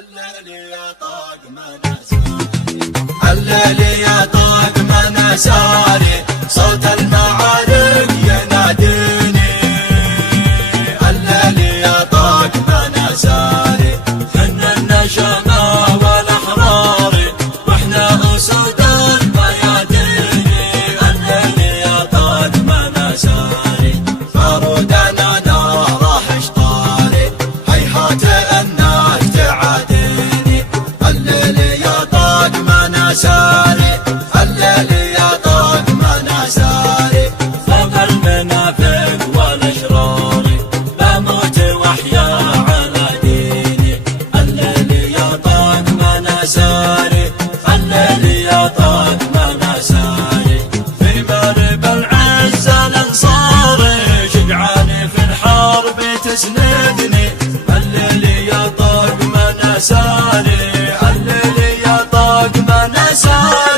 الليل يا طاق منساري صوت المعارك يناديني. الليل يا طاق منساري حنا النشماء والأحرار واحنا أسود الميادين. الليل يا طاق منساري بارودنا نار حشطاري هيهات الناس تعاديني. الليل يا طاق منساري الليل يا طاق منساري فوق المنافق والأشرار بموت واحيا على ديني. الليل يا طاق منساري الليل يا طاق منساري في مرب العز الانصاري شجعاني في الحرب تسندني. الليل يا طاق منساري الليل يا طاق منساري